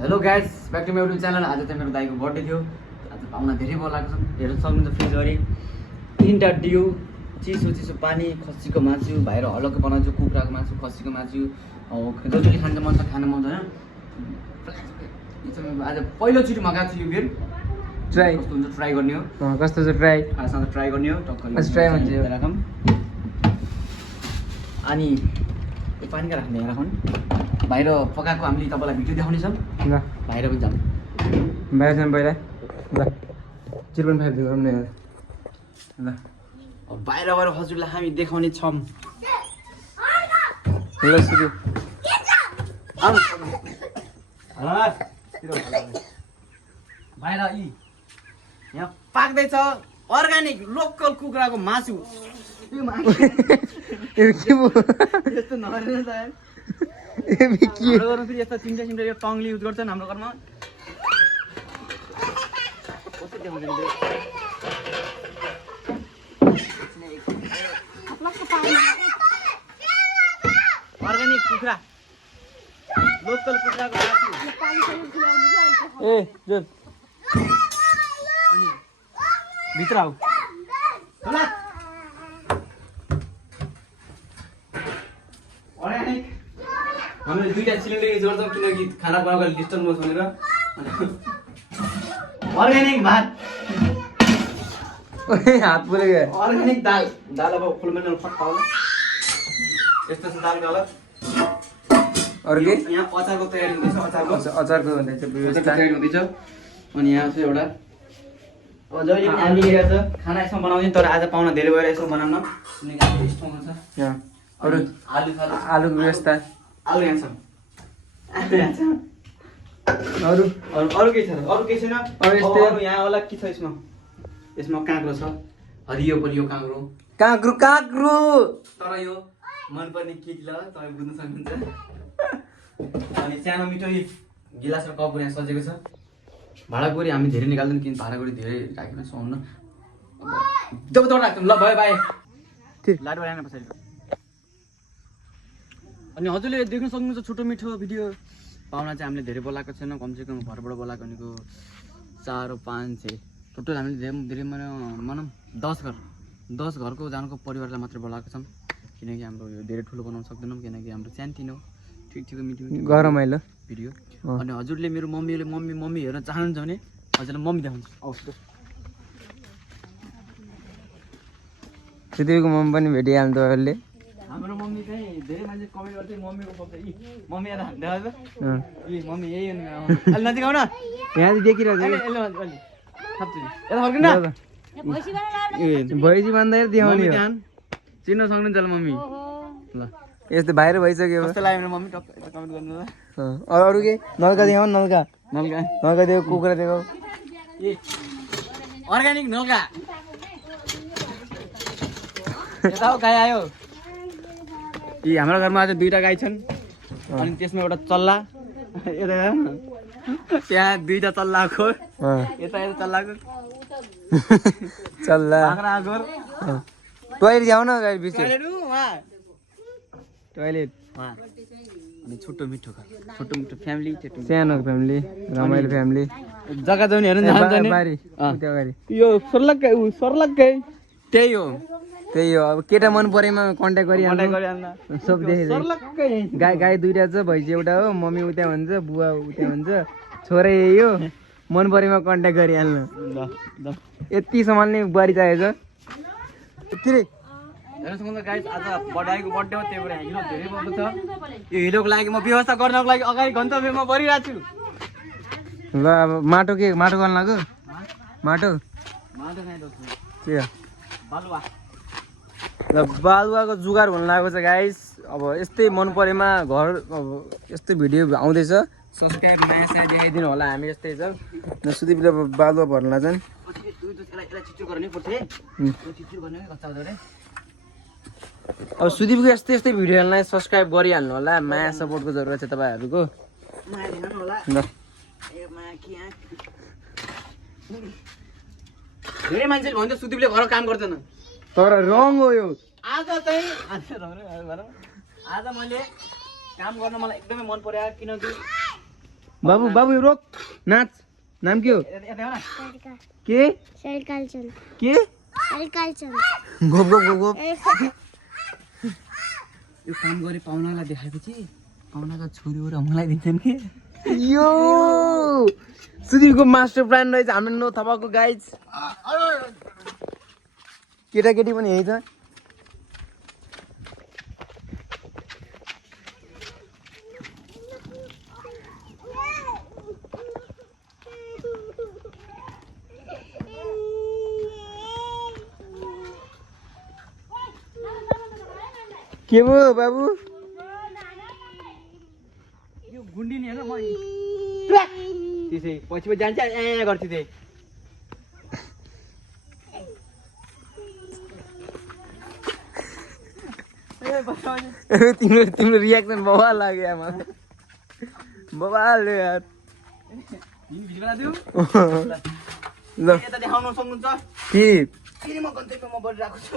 Hello guys, back to my YouTube channel. आज चाहिँ मेरो दाइको बर्थडे थियो। आज पाहुना धेरै बोलाएको छन्। हेर्न सक्नुहुन्छ फ्रिज गरी 3टा डिउ, चिसो पानी, खसीको मासु, बाहिर हलको बनाउँछु, कुखुराको मासु, खसीको मासु, जसले खान्छ मन छ खान मन छैन। आज पहिलोचोटि मगाएको छु यो बियर। ट्राई कस्तो हुन्छ ट्राई गर्ने हो। कस्तो छ ट्राई? आजसँग ट्राई गर्ने हो। टक्क ट्राई भन्छ यो रकम। अनि यो पानीका राख्ने राखौँ। बाहिर पकाएको हामीले तपाईँलाई भिडियो देखाउनेछौँ। ल बाहिर पनि जाऊँ। बाहिर जाऊँ पहिला। ल 0.5 दिउँ न। ल अब बाहिर गएर हजुरलाई हामी देखाउने छौँ। ल सुरु। बाहिर यहाँ पाक्दैछ अर्ग्यानिक लोकल कुखुराको मासु। यो के भयो? यस्तो नगरेन त यार। के हाम्रो घरमा फेरि यस्तो चिम्टा यो टङ्गली युज गर्छन् हाम्रो घरमा। कस्तो देखाउँछ नि अर्ग्यानिक कुखुरा लोकल कुखुराको मासु। ए जुन अनि भित्र आऊ। अर्ग्यानिक हामीले 2टा सिलिन्डर युज गर्छौँ किनकि खाना बनाएको डिस्टर्ब नहोस् भनेर। अर्ग्यानिक भात, हात पुरै गयो। अर्ग्यानिक दाल। दाल अब फुलमेन फट्टा होला। यस्तो छ दालको अलग। अरू के? यहाँ अचारको तयारी हुँदैछ। अचारको हुँदैछ अचारको तयारी हुँदैछ। अनि यहाँ चाहिँ एउटा अब जहिले पनि हामी हेरेको छ खाना यसमा बनाउँदैन, तर आज पाहुना धेरै भएर यसो बनाउन किनकि हाम्रो स्टोमा छ। यहाँ अरू आलुको व्यवस्था। आलु यहाँ छ। आलु यहाँ छ। अरू अरू के छ? अरू केही छैन। यस्तै। अरू यहाँ अलग के छ यसमा? यसमा काँक्रो छ। हरियो परियो काँक्रो। काँक्रो काँक्रो। तर यो मनपर्ने केटी ल तपाईँ बुझ्न सक्नुहुन्छ। अनि सानो मिठो गिलास र कप यहाँ सजेको छ। भाँडाकुँडी हामी धेरै निकाल्दैनौँ किन भाँडाकुँडी धेरै राखेर सुहाउन। जब राख्छौँ। ल भयो बाई। लाडु आएन पछाडि। अनि हजुरले देख्न सक्नुहुन्छ छोटो मिठो भिडियो। पाहुना चाहिँ हामीले धेरै बोलाएको छैन। कमसेकम घरबाट बोलाएको भनेको 4 5 6 टोटल हामीले धेरै मानौँ 10 घरको जानको परिवारलाई मात्रै बोलाएको छौँ। किनकि हाम्रो यो धेरै ठुलो बनाउन सक्दैनौँ किनकि हाम्रो सानोतिनो ठिक मिठो गरमाइलो भिडियो। अनि हजुरले मेरो मम्मी हेर्न चाहनुहुन्छ भने हजुरलाई मम्मी देखाउँछु। सुदेवीको मम्मी पनि भेटिहाल्नु तपाईँहरूले। हाम्रो मम्मी चाहिँ धेरै मान्छे कमेन्ट गर्थे मम्मीको फोटो मम्मी यहाँ देखाउँछ। मम्मी यही अलि नजिक आउन। यहाँ चाहिँ देखिरहेको भैँसी भन्दाखेरि देखाउने हो। चिन्न सक्नुहुन्छ ल मम्मी। ल यस्तो बाहिर भइसक्यो। कस्तो लाग्यो मेरो मम्मी टक्क कमेन्ट गर्नु ल। अरू के? नल्का देखाउ नल्का देखो कुखुरा देखो। अर्ग्यानिक नल्का। यता हो गाई आयो। हाम्रो घरमा आज 2टा गाई छन्। अनि त्यसमा एउटा चल्ला। यता त्यहाँ 2टा चल्लाको। यता चल्लाको चल्ला टोइलेट जाऊ न गाई बिच टोइलेट। अनि छोटो मिठो फ्यामिली। सानो फ्यामिली रमाइलो फ्यामिली। जग्गा जाउने हेर्नु यो सर्लक्कै त्यही हो। अब केटा मन परेमा कन्ट्याक्ट गरिहाल्नु। सब देखेँ। गाई 2टा छ, भैँसी एउटा हो, मम्मी उता हुन्छ, बुवा उता हुन्छ, छोरा यही हो। मन परेमा कन्ट्याक्ट गरिहाल्नु। यति सम्हाल्ने बुहारी चाहिएको छ। हेर्न सक्नुहुन्छ गाइस, आज बडाईको बर्थडे हो, त्यही भएर हिलो धेरै भएको छ। यो हिलोको लागि म व्यवस्था गर्नको लागि अगाडि गन्तव्यमा परिरहेको छु। ल अब माटो गर्न लाग्यो। माटो के बालुवा। ल बालुवाको जुगार हुन लागेको छ गाइस। अब यस्तै मन परेमा घर अब यस्तै भिडियो आउँदैछ। सब्सक्राइब नयाँ देखाइदिनु होला। हामी यस्तै छ सुदीपले बालुवा भर्न लाग्छन्। अब सुदीपको यस्तै भिडियोहरूलाई सब्सक्राइब गरिहाल्नु होला। माया सपोर्टको जरुरत छ तपाईँहरूको। धेरै मान्छेले भन्छ सुदीपले घर काम गर्दैन, तर रङ हो यो। आज मैले काम गर्न मलाई एकदमै मन पर्यो किनकि बाबु बाबु रोक नाच नाम के हो के के गोप गोप गोप गोप यो काम गरे पाहुनालाई देखाएपछि पाहुनाको छोरीहरू मलाई दिन्छन् कि यो सुधीरको मास्टर प्लान रहेछ हाम्रो नो थापाको गाइज केटाकेटी पनि यही छ के भयो बाबु यो गुन्डी नि हेर म त्यसै पछि जान्छ ए गर्छु त्यही तिम्रो तिम्रो रियाक्सन बवाल लाग्यो आमा बवाल यार ल यता देखाउन सक्नुहुन्छ के फेरि म गन्तव्यमा बढिरहेको छु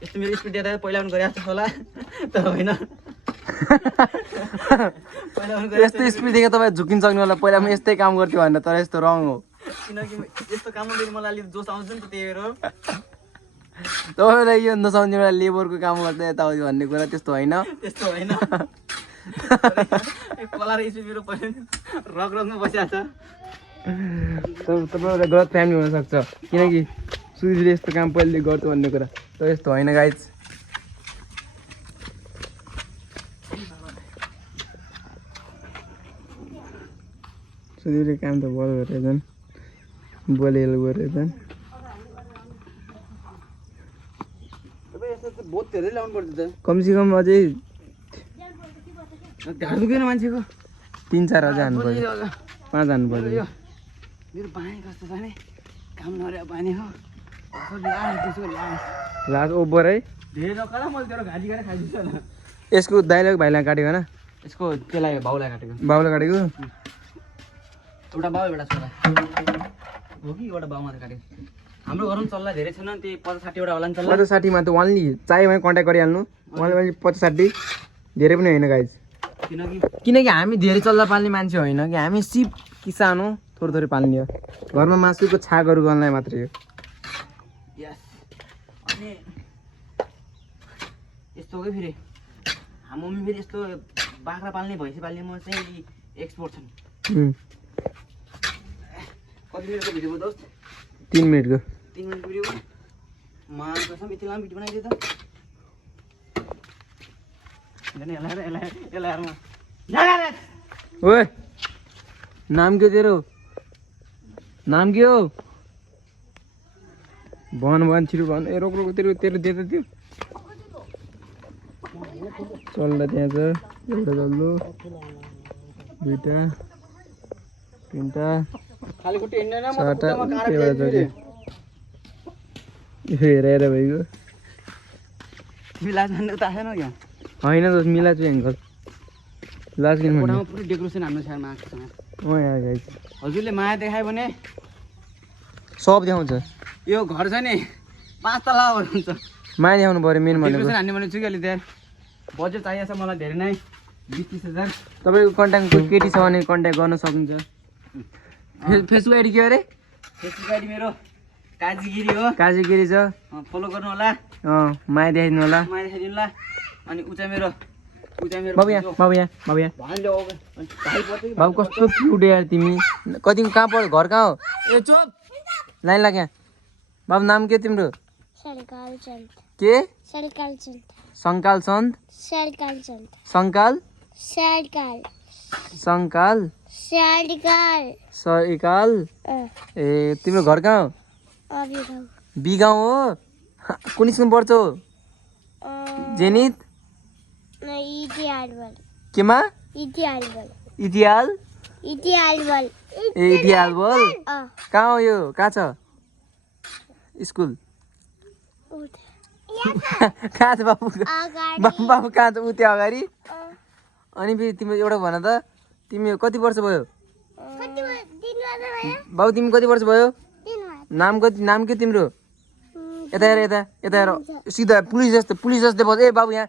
यस्तो मेरो स्पिड देख्दा पहिला पनि गरिरहेको छ होला तर होइन यस्तो स्पिड देखेर तपाईँ झुकिन सक्नु होला पहिला पनि यस्तै काम गर्थ्यो भनेर तर यस्तो रङ हो किनकि यस्तो काम गर्दाखेरि मलाई अलिक जोस आउँछ नि त त्यही भएर हो तपाईँलाई यो नसम्झ्ने एउटा लेबरको काम गर्दा यताउति भन्ने कुरा त्यस्तो होइन त्यस्तो होइन कलर स्पिड मेरो पहिला रग रगमा बसिहाल्छ तपाईँलाई गलत फ्यामिली हुनसक्छ किनकि सुधीरले यस्तो काम पहिले गर्छु भन्ने कुरा तर यस्तो होइन गाइज सुधीरले काम त बल गरेर झन् बलिएल गरेर झन् बहुत धेरै ल्याउनु पर्छ त कमसेकम अझै ढाड दुख्दैन मान्छेको 3-4 हजार हान्नु पर्यो 5 हान्नु पर्यो मेरो बानी कस्तो छ भने काम नगरेको बानी हो लास्ट ओभर है धेरै नकाला मैले तेरो घाँटी गरेर खाइदिन्छु होला यसको दाइलाई भाइलाई काटेको होइन यसको त्यसलाई बाउलाई काटेको बाउलाई काटेको एउटा बाउ एउटा छोरा हो कि एउटा बाउ मात्रै काटेको हाम्रो घरमा चल्ला धेरै छैन त्यही 50-60 वटा होला नि चल्ला 50-60 मा त ओन्ली चाहियो भने कन्ट्याक्ट गरिहाल्नु ओन्ली 50-60 धेरै पनि होइन गाइज किनकि हामी धेरै चल्ला पाल्ने मान्छे होइन कि हामी सिप किसान हो थोरै थोरै पाल्ने हो घरमा मासुको छाकहरू गर्नलाई मात्रै हो अनि यस्तो हो कि फेरि हाम्रो मम्मी फेरि यस्तो बाख्रा पाल्ने भैँसी पाल्ने म चाहिँ एक्सपोर्ट छन् कति मिनटको भिडियो दोस्त 3 मिनटको 3 मिनट भिडियो मा कसम यति लामो भिडियो बनाइदियो त ओए नाम के तेरो नाम के हो भन छिटो भन ए रोक रोक तेरो तेरो दे त त्यो चल्दा त्यहाँ छ एउटा चल्दो 2टा 3टा खाली खुट्टे हिँड्दैन म 6टा एउटा जग्गा हेरेर भइगयो तिमी लाज मान्नु त आएन क्या होइन दोस्त मिला चाहिँ अङ्कल लाज किन भन्नु कोठामा पुरै डेकोरेसन हाम्रो छामा आएको छ यार गाइस हजुरले माया देखायो भने सब देखाउँछ यो घर छ नि 5 तला हुन्छ माया देखाउनु पर्यो मेन भनेको डेकोरेसन हान्ने भनेको छु कि अलि त्यहाँ बजेट चाहिएको छ मलाई धेरै नै 20-30 हजार तपाईँको कन्ट्याक्ट केटी छ भने कन्ट्याक्ट गर्न सक्नुहुन्छ फेसबुक आइडी के अरे फेसबुक आइडी मेरो काजीगिरी हो काजीगिरी छ फलो गर्नु होला माया देखाइदिनु होला माया देखाइदिनु होला अनि उचा मेरो बाबु यहाँ बाबु कस्तो क्युट यार तिमी कति कहाँ पढ्यो घर कहाँ हो ए चुप लाइन लाग्यो बाबु नाम के तिम्रो के सङ्काल सन्त सङ्काल सरिकाल ए तिम्रो घर कहाँ हो बिगाउँ हो कुन स्कुलमा पढ्छौ जेनित केमा इतिहाल ए इतिहाल बोल कहाँ हो यो कहाँ छ स्कुल कहाँ छ बाबु बाबु कहाँ छ उ त्यो अगाडि अनि फेरि तिम्रो एउटा भन त तिमी कति वर्ष भयो बाबु तिमी कति वर्ष भयो नाम के तिम्रो यता हेर यता हेर सिधा पुलिस जस्तो बस ए बाबु यहाँ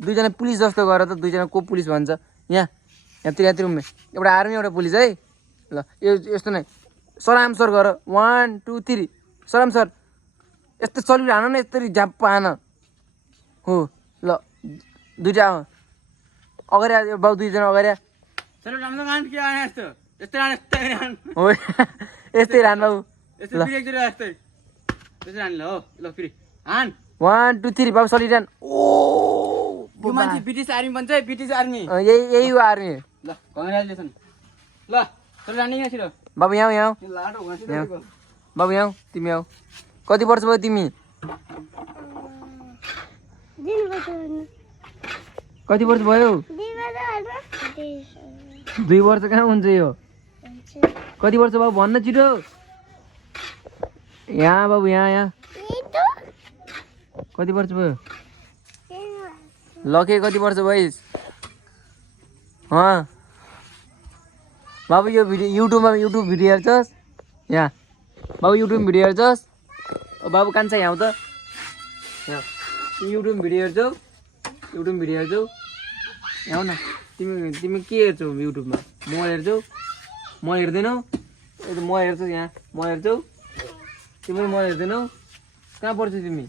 दुईजना पुलिस जस्तो गर त दुईजना को पुलिस भन्छ यहाँतिर एउटा आर्मी एउटा पुलिस है ल यो यस्तो नै सलाम सर गर 1 2 3 सलाम सर यस्तो सल्युट हान न यस्तरी झ्याप्प हान हो ल दुईटा अगाडि आयो बाउ दुईजना अगाडि चलो राम्रो गान के आए यस्तो यस्तै रान हो यस्तै रान बाबु यस्तै ब्रेक दिएर यस्तै त्यसै रान ल हो ल फेरि हान 1 2 3 बाबु सलिडान ओ यो मान्छे ब्रिटिस आर्मी भन्छ है ब्रिटिस आर्मी यही हो आर्मी ल कङ्ग्रेचुलेसन ल चलो रानी यहाँ छिरो बाबु यहाँ यो लाटो घसिरहेको बाबु यहाँ तिमी आऊ कति वर्ष भयो तिमी कति वर्ष भयो 2 वर्ष कहाँ हुन्छ यो कति वर्ष बाबु भन्न छिटो यहाँ बाबु यहाँ कति वर्ष भयो लके कति वर्ष भइस् बाबु यो भिडियो युट्युब भिडियो हेर्छस् यहाँ बाबु युट्युब भिडियो हेर्छस् बाबु कान्छ यहाँ त यहाँ युट्युब भिडियो हेर्छौ यहाँ न तिमी के हेर्छौ युट्युबमा म हेर्छौ म हेर्दैनौ म हेर्छु यहाँ म हेर्छौ तिमी म हेर्दैनौ कहाँ पढ्छौ तिमी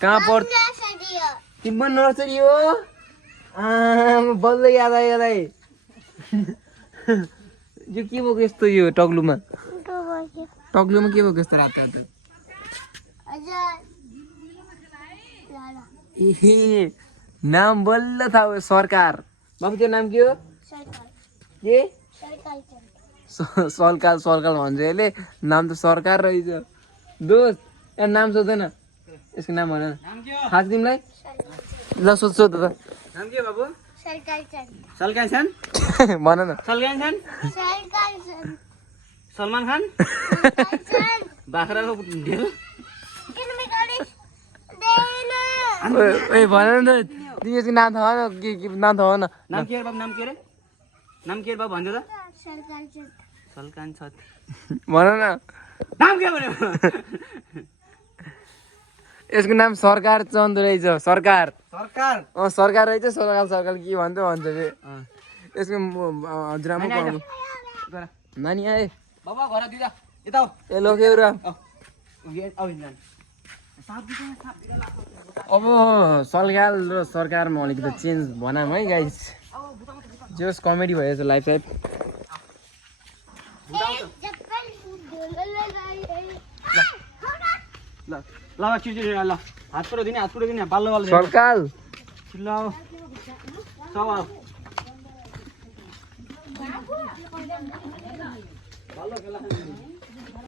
कहाँ पढ तिमी पनि नर्सरी हो बल्ल याद आयो यसलाई यो के भएको यस्तो यो टक्लुमा के भएको यस्तो रातो रातो ए नाम बल्ल थाहा भयो सरकार बाबु त्यो नाम के हो के सरकार भन्छ यसले नाम त सरकार रहेछ दोस्त यहाँ नाम सोध्दैन यसको नाम भन थाहा छ तिमीलाई ल सोध त नाम के बाबु सलकान भन न सलमान खान बाख्राको ढेल ओए भन न तिमी यसको नाम थाहा न के नाम थाहा न नाम के बाबु नाम के रे बाबु भन्दै त सलकान छ भन न नाम के भन्यो यसको नाम सरकार चन्द रहेछ सरकार सरकार रहेछ सरकार के भन्छ बे यसको हजुरआमा नानी आए बाबा घर दिदा यता ए लोकेउरा अब सलगाल र सरकारमा अलिकति चेन्ज भनौँ है गाइस जस कमेडी भएछ लाइफ साइड ल ल चिरचिर ल हात पुरो दिने बाल्लो सरकाल ल सब बाल्लो खेला